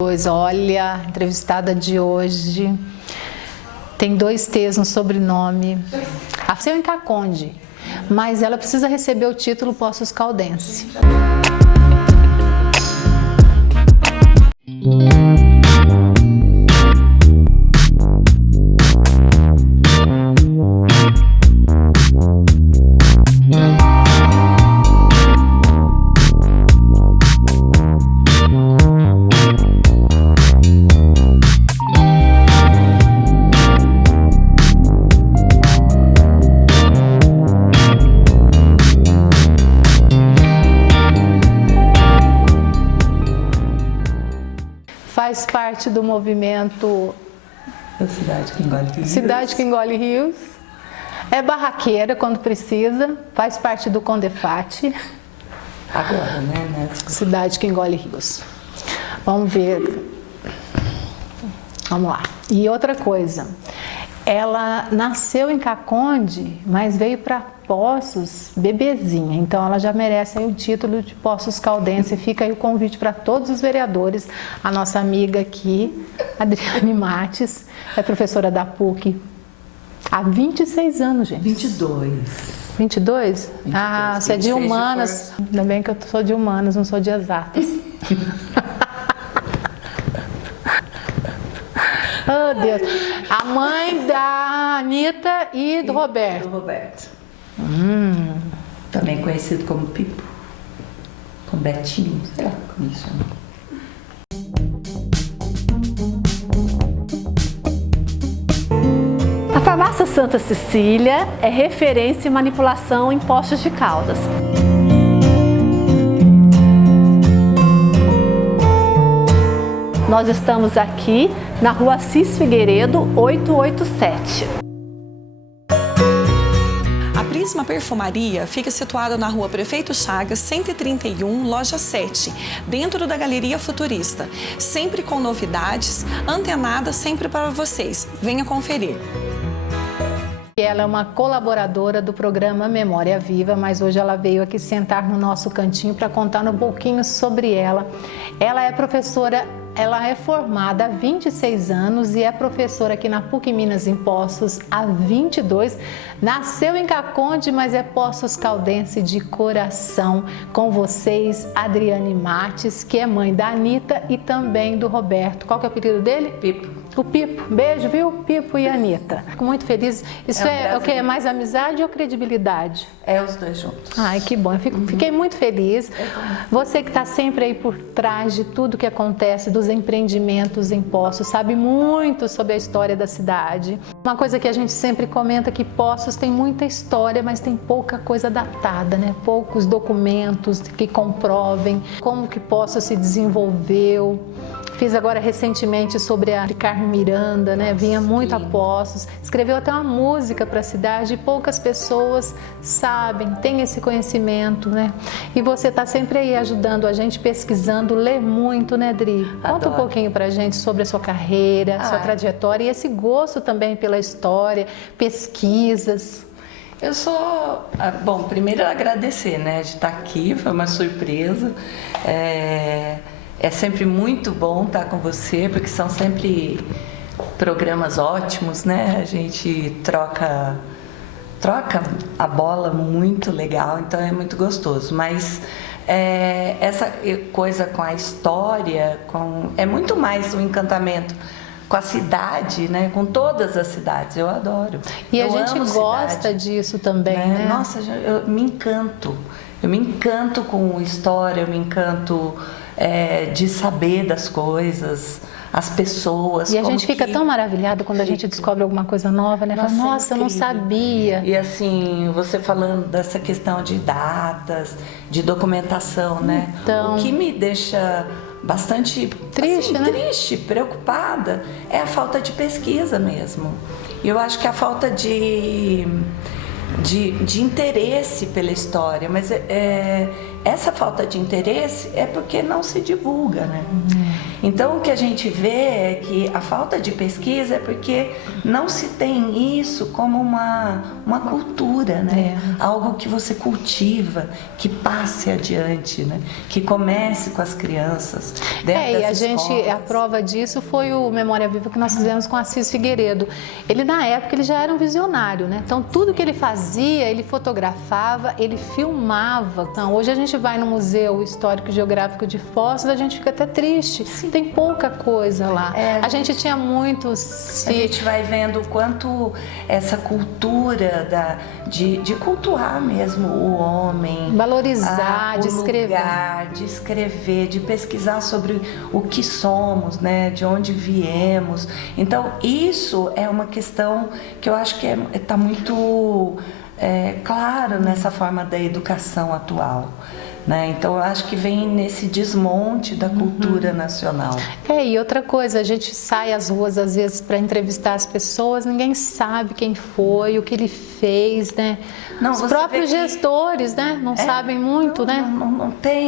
Pois olha, a entrevistada de hoje tem 2 T's no sobrenome. Nasceu em Caconde, mas ela precisa receber o título Poços Caldense. Faz parte do movimento Cidade que Engole Rios. É barraqueira quando precisa, faz parte do Condefate. Agora, né? Cidade que Engole Rios. Vamos ver. Vamos lá. E outra coisa, ela nasceu em Caconde, mas veio para Poços bebezinha, então ela já merece aí o título de Poços Caldense. Fica aí o convite para todos os vereadores. A nossa amiga aqui, Adriane Mates, é professora da PUC há 26 anos, gente. 22. 22? Ah, você é de humanas. Ainda bem que eu sou de humanas, não sou de exatas. Oh, Deus. A mãe da Anitta e do Roberto. Do Roberto. Também conhecido como Pipo. Como Betinho, sei lá como ele chama. A Farmácia Santa Cecília é referência em manipulação em Poços de Caldas. Nós estamos aqui na Rua Assis Figueiredo, 887. A Prisma Perfumaria fica situada na Rua Prefeito Chagas, 131, loja 7, dentro da Galeria Futurista. Sempre com novidades, antenada sempre para vocês. Venha conferir. Ela é uma colaboradora do programa Memória Viva, mas hoje ela veio aqui sentar no nosso cantinho para contar um pouquinho sobre ela. Ela é professora, ela é formada há 26 anos e é professora aqui na PUC Minas em Poços há 22. Nasceu em Caconde, mas é Poços Caldense de coração. Com vocês, Adriane Mates, que é mãe da Anitta e também do Roberto. Qual que é o apelido dele? Pipo. O Pipo. Beijo, viu? Pipo e Anitta. Fico muito feliz. Isso é o que? É mais amizade ou credibilidade? É os dois juntos. Ai, que bom. Eu fiquei muito feliz. Você que está sempre aí por trás de tudo que acontece, dos empreendimentos em Poços, sabe muito sobre a história da cidade. Uma coisa que a gente sempre comenta é que Poços tem muita história, mas tem pouca coisa datada, né? Poucos documentos que comprovem como que Poços se desenvolveu. Fiz agora recentemente sobre a Carmen Miranda, né? Vinha muito a Poços, escreveu até uma música para a cidade e poucas pessoas sabem, têm esse conhecimento, né? E você está sempre aí ajudando a gente, pesquisando, lê muito, né, Dri? Conta um pouquinho para a gente sobre a sua carreira, sua trajetória e esse gosto também pela história, pesquisas. Eu sou... Bom, primeiro agradecer, né, de estar aqui, foi uma surpresa. É sempre muito bom estar com você, porque são sempre programas ótimos, né? A gente troca a bola muito legal, então é muito gostoso. Mas essa coisa com a história, é muito mais um encantamento com a cidade, né? Com todas as cidades, eu adoro. E a gente gosta disso também, né? Nossa, eu me encanto. Eu me encanto com história, eu me encanto... de saber das coisas, as pessoas. E a gente fica tão maravilhado quando a gente descobre alguma coisa nova, né? Fala, nossa, eu não sabia. E assim, você falando dessa questão de datas, de documentação, né? Então... O que me deixa bastante triste, né? Triste, preocupada, é a falta de pesquisa mesmo. E eu acho que a falta de interesse pela história, mas essa falta de interesse é porque não se divulga, né? Então o que a gente vê é que a falta de pesquisa é porque não se tem isso como uma cultura, né? Algo que você cultiva, que passe adiante, né? Que comece com as crianças dentro das escolas. A prova disso foi o Memória Viva que nós fizemos com Assis Figueiredo. Ele, na época, ele já era um visionário, né? Então tudo que ele fazia, ele fotografava, ele filmava. Então, hoje a gente vai no Museu Histórico e Geográfico de Foz, a gente fica até triste. Tem pouca coisa lá. A gente tinha muitos... A gente vai vendo o quanto essa cultura de cultuar mesmo o homem. Valorizar, de escrever, de pesquisar sobre o que somos, né? De onde viemos. Então, isso é uma questão que eu acho que está muito claro nessa forma da educação atual. Né? Então, eu acho que vem nesse desmonte da cultura nacional. E outra coisa, a gente sai às ruas às vezes para entrevistar as pessoas, ninguém sabe quem foi, o que ele fez, né? Os próprios gestores, né? Não sabem muito, né?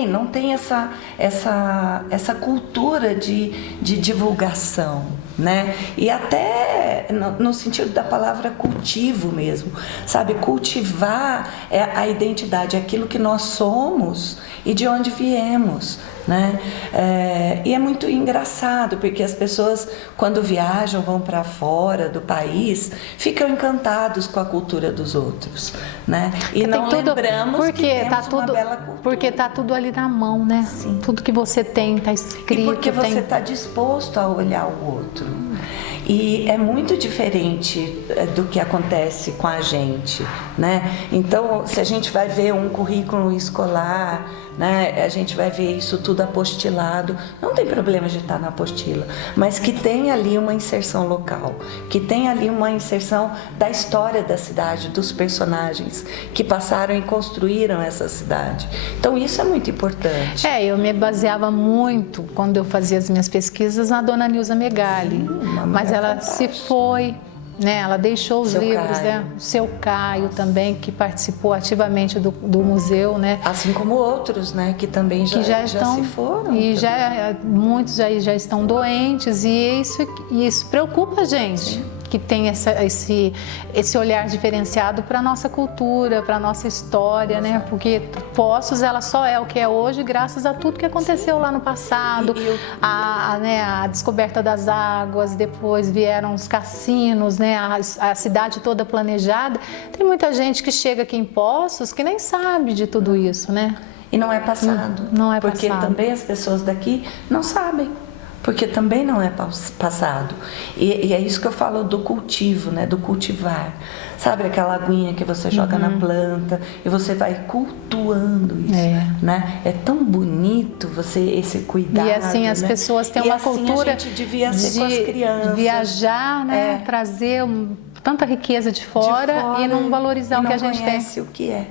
Não tem essa cultura de divulgação, né? E até no sentido da palavra cultivo mesmo, sabe? Cultivar a identidade, aquilo que nós somos e de onde viemos, né? E é muito engraçado porque as pessoas, quando viajam, vão para fora do país, ficam encantados com a cultura dos outros, né? E não lembramos que temos uma bela cultura. Porque tá tudo ali na mão, né? Sim. Tudo que você tem tá escrito. E porque você está disposto a olhar o outro. E é muito diferente do que acontece com a gente, né? Então, se a gente vai ver um currículo escolar, né, a gente vai ver isso tudo apostilado, não tem problema de estar na apostila, mas que tem ali uma inserção local, que tem ali uma inserção da história da cidade, dos personagens que passaram e construíram essa cidade. Então, isso é muito importante. Eu me baseava muito, quando eu fazia as minhas pesquisas, na dona Nilza Megali. Mas ela se foi, né? Ela deixou os livros, né? O seu Caio também, que participou ativamente do museu, né? Assim como outros, né? Que também já se foram. E muitos já estão doentes, e isso preocupa a gente. Sim. Que tem esse olhar diferenciado para a nossa cultura, para a nossa história, né? Porque Poços, ela só é o que é hoje graças a tudo que aconteceu lá no passado, a descoberta das águas, depois vieram os cassinos, né? A cidade toda planejada. Tem muita gente que chega aqui em Poços que nem sabe de tudo isso, né? E não é passado. Não é passado. Porque também as pessoas daqui não sabem. Porque também não é passado. E é isso que eu falo do cultivo, né? Do cultivar. Sabe aquela aguinha que você joga na planta e você vai cultuando isso, né? É tão bonito esse cuidado. E assim as pessoas têm uma cultura a gente devia ser com as crianças. Viajar, né? Trazer tanta riqueza de fora e não valorizar o que a gente tem. Não conhece o que é.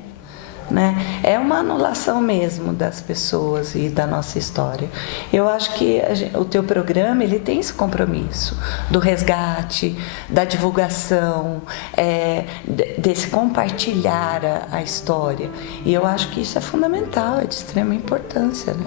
Né? É uma anulação mesmo das pessoas e da nossa história. Eu acho que o teu programa ele tem esse compromisso do resgate, da divulgação, desse compartilhar a história. E eu acho que isso é fundamental, é de extrema importância, né?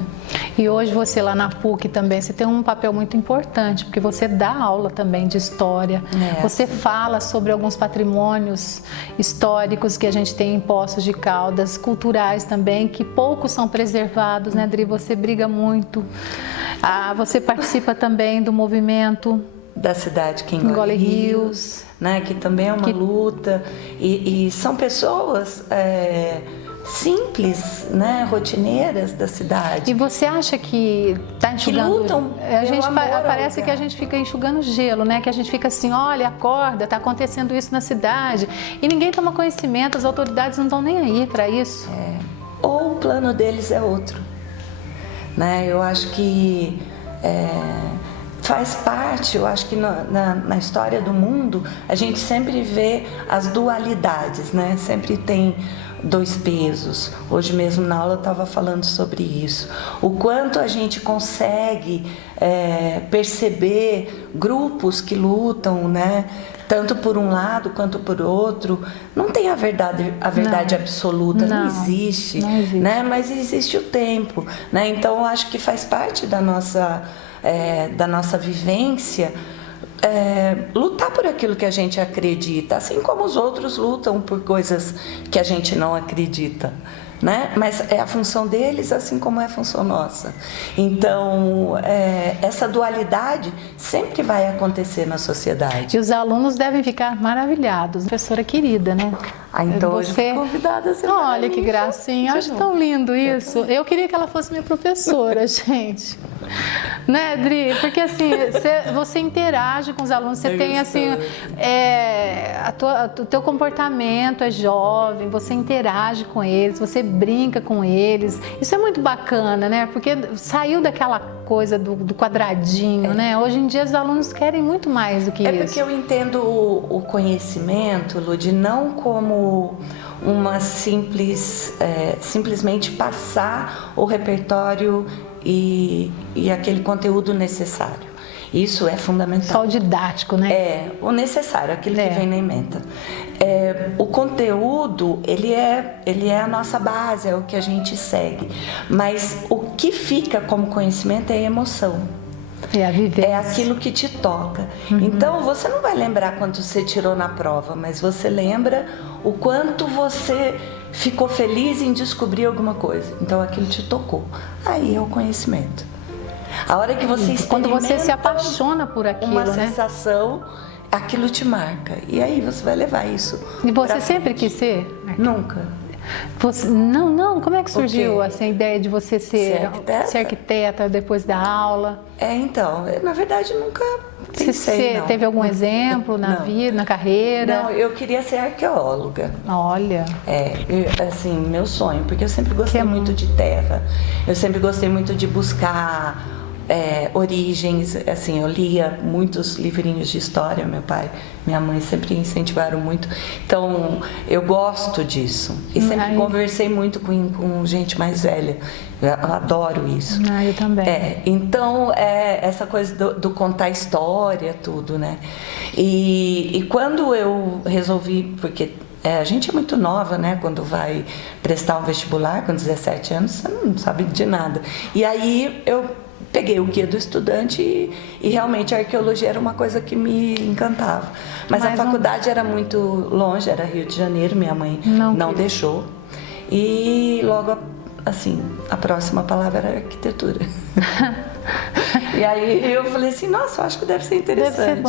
E hoje você lá na PUC também, você tem um papel muito importante, porque você dá aula também de história. Você fala sobre alguns patrimônios históricos que a gente tem em Poços de Caldas, culturais também, que poucos são preservados, né, Adri? Você briga muito. Você participa também do movimento da cidade que engole rios, né? Que também é uma luta. E são pessoas simples, né, rotineiras da cidade. E você acha que está enxugando? Que lutam parece que a gente fica enxugando gelo, né? Que a gente fica assim, olha, acorda, está acontecendo isso na cidade. E ninguém toma conhecimento, as autoridades não estão nem aí para isso. Ou o plano deles é outro, né? Eu acho que faz parte, eu acho que na história do mundo a gente sempre vê as dualidades, né? Sempre tem dois pesos. Hoje mesmo na aula eu estava falando sobre isso. O quanto a gente consegue perceber grupos que lutam, né? Tanto por um lado quanto por outro. Não tem a verdade absoluta, não existe, né? Mas existe o tempo, né? Então eu acho que faz parte da nossa vivência lutar por aquilo que a gente acredita, assim como os outros lutam por coisas que a gente não acredita, né? Mas é a função deles, assim como é a função nossa. Então, essa dualidade sempre vai acontecer na sociedade. E os alunos devem ficar maravilhados. Professora querida, né? Então, hoje fui convidada a ser. Olha que gracinha, acho tão lindo isso. Eu queria que ela fosse minha professora, gente. Né, Dri? Porque assim, você interage com os alunos, você tem assim, o teu comportamento é jovem, você interage com eles, você brinca com eles. Isso é muito bacana, né? Porque saiu daquela coisa do quadradinho, né? Hoje em dia os alunos querem muito mais do que isso. É porque eu entendo o conhecimento, Lud, não como uma simplesmente passar o repertório e aquele conteúdo necessário. Isso é fundamental. Só o didático, né? O necessário, aquilo que vem na ementa. O conteúdo, ele é a nossa base, é o que a gente segue. Mas o que fica como conhecimento é a emoção. É a vivência. É aquilo que te toca. Então, você não vai lembrar quanto você tirou na prova, mas você lembra o quanto você ficou feliz em descobrir alguma coisa. Então, aquilo te tocou. Aí é o conhecimento. A hora que você experimenta, quando você se apaixona por aquilo, uma sensação, aquilo te marca. E aí você vai levar isso. E você sempre quis ser? Nunca. Não. Como é que surgiu assim, a ideia de você ser arquiteta depois da aula? Então, na verdade, nunca pensei, Você teve algum exemplo na vida, na carreira? Não, eu queria ser arqueóloga. Olha. Assim, meu sonho, porque eu sempre gostei muito de terra. Eu sempre gostei muito de buscar origens. Assim, eu lia muitos livrinhos de história, meu pai, minha mãe sempre incentivaram muito. Então, eu gosto disso. E sempre conversei muito com gente mais velha. Eu adoro isso. Eu também. Então, essa coisa do contar história, tudo, né? E quando eu resolvi, porque a gente é muito nova, né? Quando vai prestar um vestibular, com 17 anos, você não sabe de nada. E aí eu peguei o guia do estudante e realmente a arqueologia era uma coisa que me encantava. Mas a faculdade era muito longe, era Rio de Janeiro, minha mãe não deixou. E logo, assim, a próxima palavra era arquitetura. E aí eu falei assim, nossa, eu acho que deve ser interessante.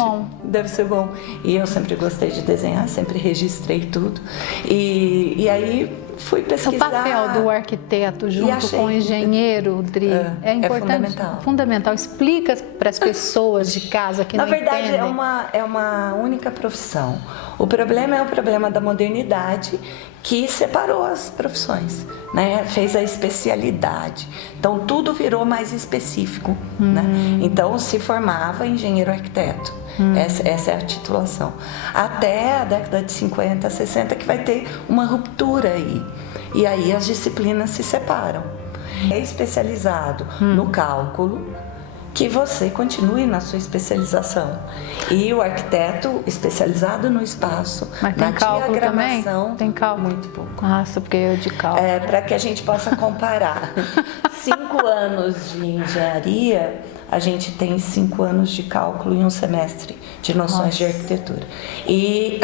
Deve ser bom. E eu sempre gostei de desenhar, sempre registrei tudo. E aí fui pesquisar. O papel do arquiteto junto com o engenheiro, Dri, é importante. Fundamental. Explica para as pessoas de casa que não entendem. Na verdade, é uma única profissão. O problema é o problema da modernidade que separou as profissões, né? Fez a especialidade. Então, tudo virou mais específico, né? Então, se formava engenheiro arquiteto. Essa é a titulação. Até a década de 50, 60, que vai ter uma ruptura aí. E aí as disciplinas se separam. É especializado no cálculo, que você continue na sua especialização. E o arquiteto especializado no espaço, mas tem na cálculo diagramação, também? Tem cálculo? Muito pouco. Nossa, porque eu de cálculo. Para que a gente possa comparar. 5 anos de engenharia, a gente tem 5 anos de cálculo e um semestre de noções de arquitetura. E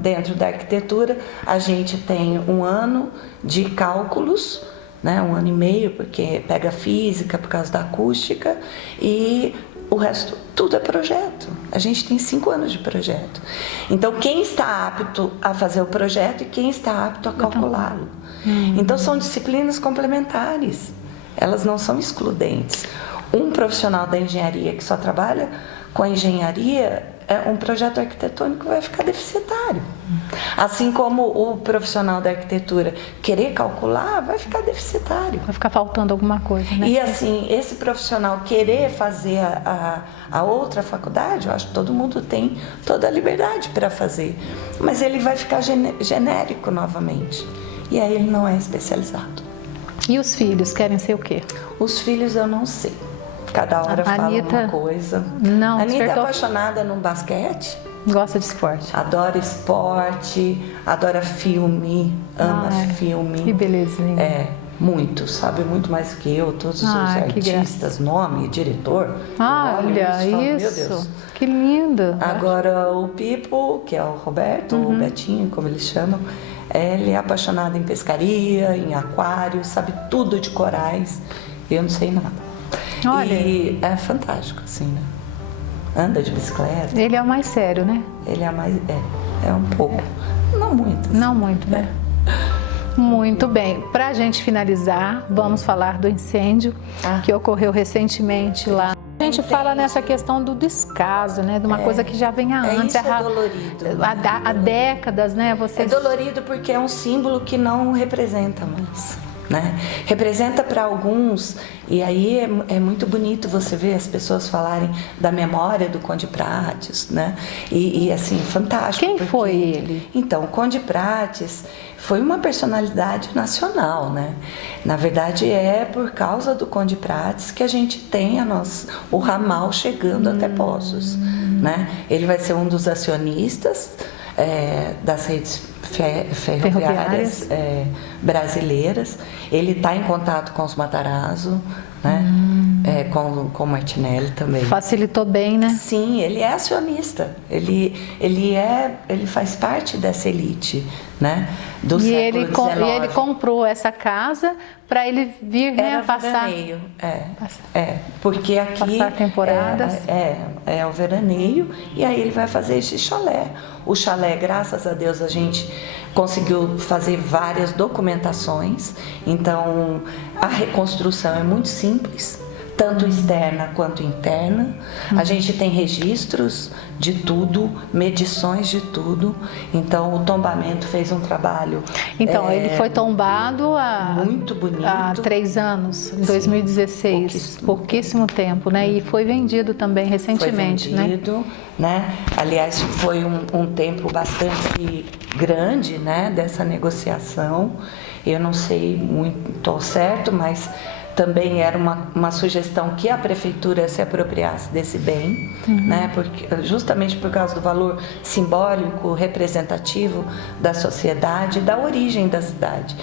dentro da arquitetura, a gente tem 1 ano de cálculos, né, 1 ano e meio, porque pega física por causa da acústica, e o resto tudo é projeto. A gente tem 5 anos de projeto. Então, quem está apto a fazer o projeto e quem está apto a calculá-lo. Então, são disciplinas complementares. Elas não são excludentes. Um profissional da engenharia que só trabalha com a engenharia, um projeto arquitetônico vai ficar deficitário. Assim como o profissional da arquitetura querer calcular, vai ficar deficitário. Vai ficar faltando alguma coisa, né? E assim, esse profissional querer fazer a outra faculdade, eu acho que todo mundo tem toda a liberdade para fazer. Mas ele vai ficar genérico novamente. e aí ele não é especializado. E os filhos querem ser o quê? Os filhos eu não sei. Cada hora fala uma coisa. Não, a Anitta é despertou... apaixonada no basquete. Gosta de esporte. Adora esporte, adora filme, ama filme. Que belezinha. Muito, sabe muito mais que eu, todos os artistas, nome, diretor. Olha, isso. Meu Deus. Que lindo. Agora o Pipo, que é o Roberto, o Betinho, como eles chamam, ele é apaixonado em pescaria, em aquário, sabe tudo de corais. Eu não sei nada. Olha. E é fantástico, assim, né? Anda de bicicleta. Ele é o mais sério, né? Ele é mais. É um pouco. Não muito. Assim. Não muito, né? Muito bem. Para a gente finalizar, vamos falar do incêndio que ocorreu recentemente lá. A gente fala nessa questão do descaso, né? De uma coisa que já vem há antes. Isso é dolorido. Há décadas, né? É dolorido porque é um símbolo que não representa mais. Né? Representa para alguns, e aí é muito bonito você ver as pessoas falarem da memória do Conde Prates, né? E assim, fantástico. Quem foi ele? Então, o Conde Prates foi uma personalidade nacional, né? Na verdade, é por causa do Conde Prates que a gente tem o ramal chegando até Poços, né? Ele vai ser um dos acionistas das redes ferroviárias brasileiras. Ele está em contato com os Matarazzo, né? Com o Martinelli também. Facilitou bem, né? Sim, ele é acionista. Ele faz parte dessa elite, né? Do século XIX. E ele comprou essa casa para ele vir, né, passar. Veraneio, porque aqui passar temporadas. É o veraneio, e aí ele vai fazer esse chalé. O chalé, graças a Deus, a gente conseguiu fazer várias documentações, então a reconstrução é muito simples, tanto externa quanto interna. A gente tem registros de tudo, medições de tudo. Então o tombamento fez um trabalho. Então ele foi tombado muito bonito. Há 3 anos, em 2016, pouquíssimo tempo, né? E foi vendido também recentemente, foi vendido, né? Aliás, foi um tempo bastante grande, né? Dessa negociação. Eu não sei muito ao certo, mas também era uma sugestão que a prefeitura se apropriasse desse bem, né? Porque, justamente por causa do valor simbólico, representativo da sociedade, da origem da cidade.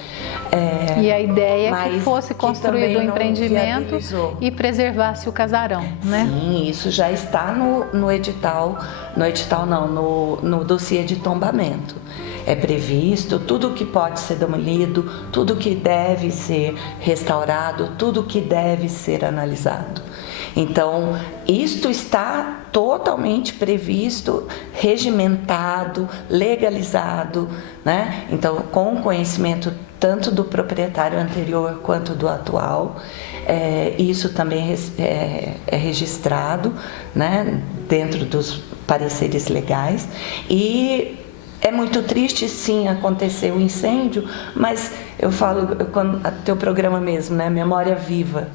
E a ideia é que fosse construído o empreendimento e preservasse o casarão, né? Sim, isso já está no edital, no dossiê de tombamento. É previsto tudo que pode ser demolido, tudo que deve ser restaurado, tudo que deve ser analisado. Então, isto está totalmente previsto, regimentado, legalizado, né? Então, com conhecimento tanto do proprietário anterior quanto do atual, isso também é registrado, né? Dentro dos pareceres legais. E é muito triste, sim, acontecer o incêndio, mas eu falo, teu programa mesmo, né? Memória viva.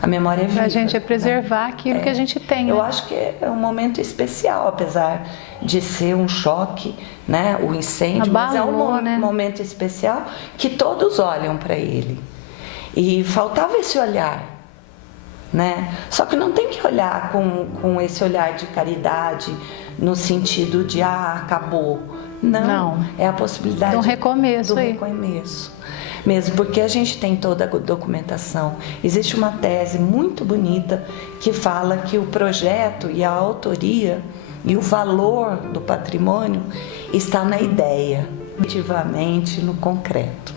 A memória é viva. A gente é preservar, né? Aquilo que a gente tem. Eu né? acho que é um momento especial, apesar de ser um choque, né? O incêndio, mas é um momento especial que todos olham para ele. E faltava esse olhar, né? Só que não tem que olhar com esse olhar de caridade, no sentido de, acabou. Não. É a possibilidade do recomeço. Mesmo porque a gente tem toda a documentação. Existe uma tese muito bonita que fala que o projeto e a autoria e o valor do patrimônio está na ideia, efetivamente no concreto.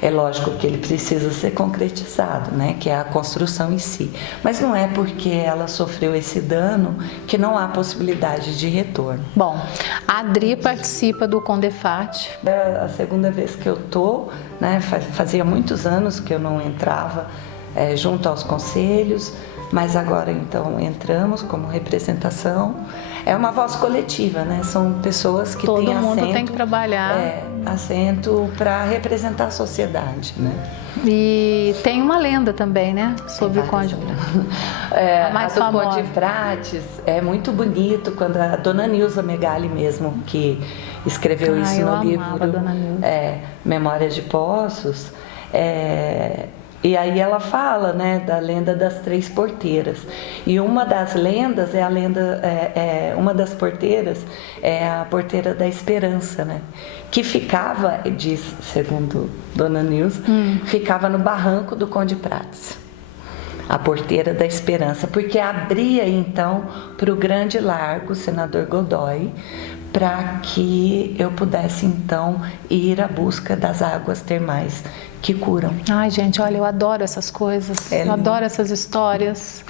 É lógico que ele precisa ser concretizado, né? Que é a construção em si. Mas não é porque ela sofreu esse dano que não há possibilidade de retorno. Bom, a Adri participa do Condefat. É a segunda vez que eu estou, né? Fazia muitos anos que eu não entrava junto aos conselhos, mas agora então entramos como representação. É uma voz coletiva, né? São pessoas que todo têm assento. Todo mundo tem que trabalhar. Assento para representar a sociedade, né? E tem uma lenda também, né? Sobre o Conde a mais a do famosa. Conde Prates é muito bonito, quando a dona Nilza Megali mesmo, que escreveu isso no livro Memórias de Poços, e aí ela fala, né, da lenda das 3 porteiras. E uma das lendas é a lenda, uma das porteiras é a porteira da Esperança, né? Que ficava, diz, segundo Dona Nilza, ficava no barranco do Conde Prates. A porteira da Esperança, porque abria então para o grande largo, o senador Godoy, para que eu pudesse então ir à busca das águas termais que curam. Ai, gente, olha, eu adoro essas coisas, eu adoro essas histórias.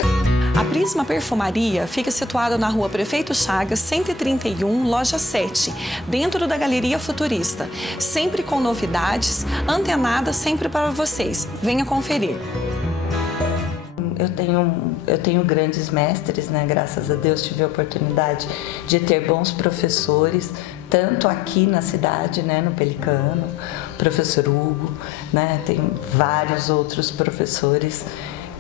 A Prisma Perfumaria fica situada na Rua Prefeito Chagas, 131, loja 7, dentro da Galeria Futurista. Sempre com novidades, antenada sempre para vocês. Venha conferir. Eu tenho grandes mestres, né? Graças a Deus tive a oportunidade de ter bons professores, tanto aqui na cidade, né? No Pelicano, professor Hugo, né? Tem vários outros professores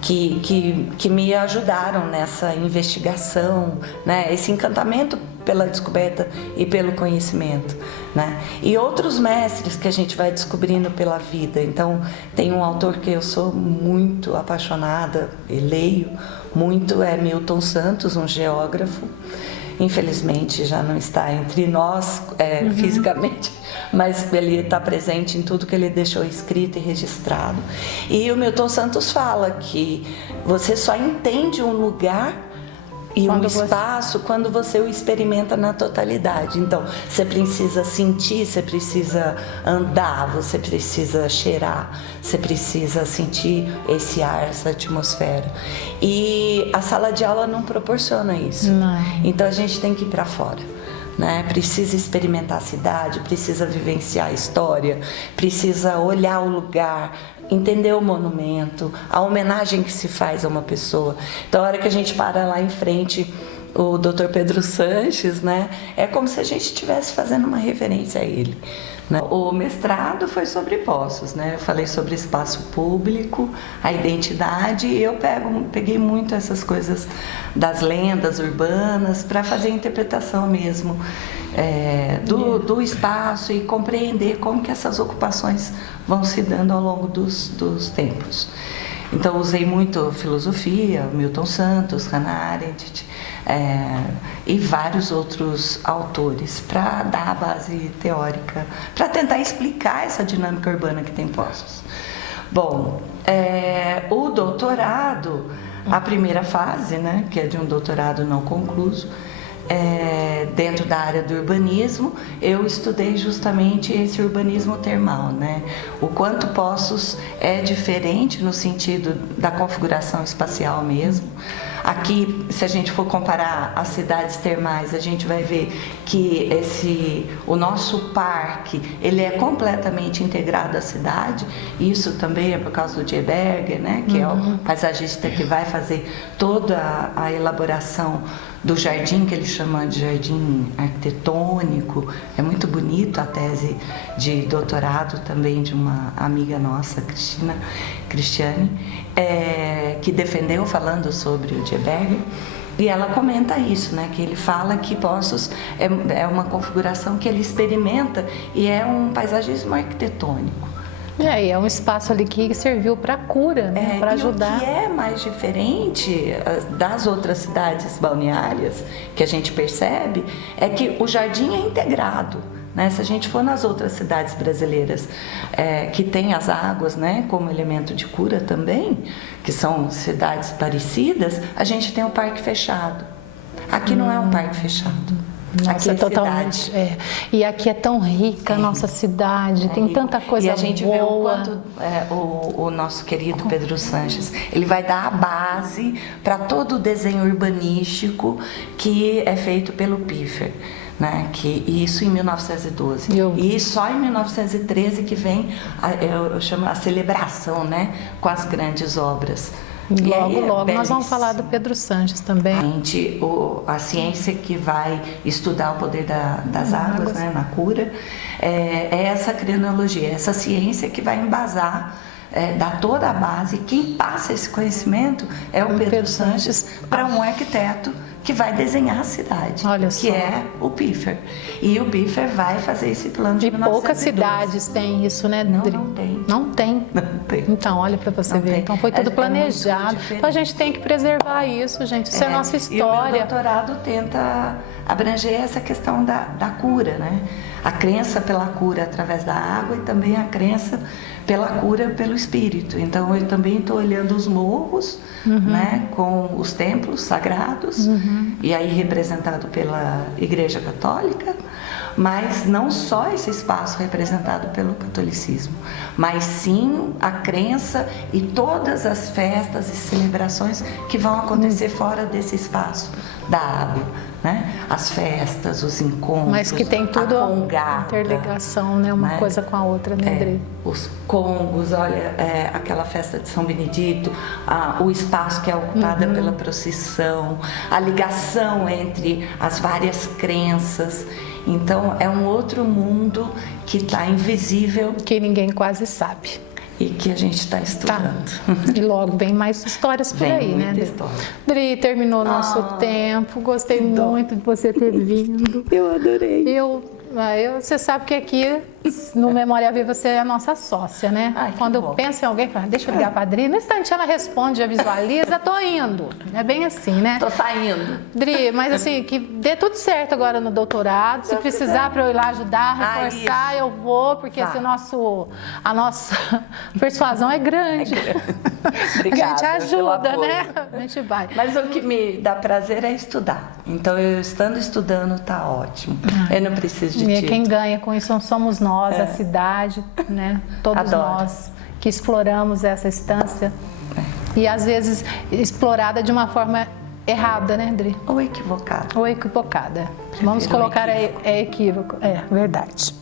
que me ajudaram nessa investigação, né? Esse encantamento pela descoberta e pelo conhecimento, né? E outros mestres que a gente vai descobrindo pela vida. Então, tem um autor que eu sou muito apaixonada e leio muito, é Milton Santos, um geógrafo. Infelizmente já não está entre nós fisicamente, mas ele está presente em tudo que ele deixou escrito e registrado. E o Milton Santos fala que você só entende um lugar e um espaço quando você o experimenta na totalidade. Então, você precisa sentir, você precisa andar, você precisa cheirar, você precisa sentir esse ar, essa atmosfera. E a sala de aula não proporciona isso. Não. Então, a gente tem que ir para fora, né? Precisa experimentar a cidade, precisa vivenciar a história, precisa olhar o lugar, entender o monumento, a homenagem que se faz a uma pessoa. Então, a hora que a gente para lá em frente, o Dr. Pedro Sanches, né, é como se a gente estivesse fazendo uma referência a ele, né? O mestrado foi sobre Poços, né? Eu falei sobre espaço público, a identidade, e eu peguei muito essas coisas das lendas urbanas para fazer a interpretação mesmo do espaço e compreender como que essas ocupações vão se dando ao longo dos tempos. Então, usei muito filosofia, Milton Santos, Hannah Arendt, e vários outros autores para dar a base teórica, para tentar explicar essa dinâmica urbana que tem Poços. Bom, o doutorado, a primeira fase, né, que é de um doutorado não concluso, dentro da área do urbanismo, eu estudei justamente esse urbanismo termal, né? O quanto Poços é diferente no sentido da configuração espacial mesmo. Aqui, se a gente for comparar as cidades termais, a gente vai ver que o nosso parque, ele é completamente integrado à cidade. Isso também é por causa do Dieberger, né? Que é o paisagista que vai fazer toda a elaboração do jardim, que ele chama de jardim arquitetônico. É muito bonito a tese de doutorado também de uma amiga nossa, Cristiane, que defendeu falando sobre o Dieberger. E ela comenta isso, né? Que ele fala que Poços é uma configuração que ele experimenta e é um paisagismo arquitetônico. E é um espaço ali que serviu para cura, né? Para ajudar. O que é mais diferente das outras cidades balneárias, que a gente percebe, é que o jardim é integrado, né? Se a gente for nas outras cidades brasileiras que tem as águas, né, como elemento de cura também, que são cidades parecidas, a gente tem o parque fechado. Aqui não é um parque fechado. Nossa, aqui é totalmente. E aqui é tão rica a nossa cidade, tem tanta coisa boa. E a gente vê o quanto o nosso querido Pedro Sanches, ele vai dar a base para todo o desenho urbanístico que é feito pelo Piffer, né? E isso em 1912. E só em 1913 que vem, eu chamo a celebração, né? Com as grandes obras. Logo nós vamos falar do Pedro Sanches também. A ciência que vai estudar o poder das águas, né, na cura, é essa crianologia, essa ciência que vai embasar, dar toda a base. Quem passa esse conhecimento é o Pedro Sanches para um arquiteto que vai desenhar a cidade, que é o Piffer. E o Piffer vai fazer esse plano de 1912. Poucas cidades têm isso, né, Dri? Não tem. Não tem? Não tem. Então, olha para você ver. Então, foi tudo planejado. Então, a gente tem que preservar isso, gente. Isso é nossa história. E o meu doutorado tenta abranger essa questão da cura, né? A crença pela cura através da água e também a crença pela cura pelo espírito. Então, eu também estou olhando os morros, né, com os templos sagrados, e aí representado pela Igreja Católica, mas não só esse espaço representado pelo catolicismo, mas sim a crença e todas as festas e celebrações que vão acontecer fora desse espaço da água, né? As festas, os encontros, mas que tem tudo a congada, interligação, né? Uma coisa com a outra, né, André? Os congos, olha, aquela festa de São Benedito, o espaço que é ocupado pela procissão, a ligação entre as várias crenças. Então, é um outro mundo que está invisível. Que ninguém quase sabe. E que a gente está estudando. E logo vem mais histórias por aí, né, Dri? Dri, terminou nosso tempo. Gostei muito de você ter vindo. Eu adorei. Você sabe que aqui no Memória Viva você é a nossa sócia, né? Quando eu penso em alguém, fala, deixa eu ligar para a Dri. No instante ela responde, já visualiza, tô indo. É bem assim, né? Tô saindo. Dri, mas assim, que dê tudo certo agora no doutorado. Se precisar para eu ir lá ajudar, reforçar, eu vou, porque a nossa persuasão é grande. Obrigada, a gente ajuda, né? A gente vai. Mas o que me dá prazer é estudar. Então, eu estudando, tá ótimo. Eu não preciso de título. E quem ganha com isso somos nós, a cidade, né? Todos nós que exploramos essa estância. E às vezes explorada de uma forma errada, né, Dri? Ou equivocada. Ou equivocada. Vamos colocar equívoco. É, verdade.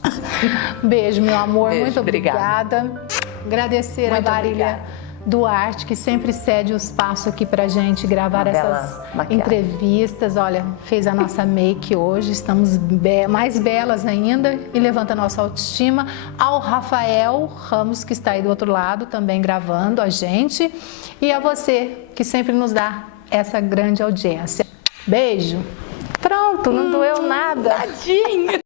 Beijo, meu amor. Muito obrigada. Agradecer a Marília Duarte, que sempre cede o espaço aqui pra gente gravar essas entrevistas. Olha, fez a nossa make hoje, estamos mais belas ainda e levanta a nossa autoestima. Ao Rafael Ramos, que está aí do outro lado, também gravando a gente. E a você, que sempre nos dá essa grande audiência. Beijo. Pronto, não doeu nada. Tadinho.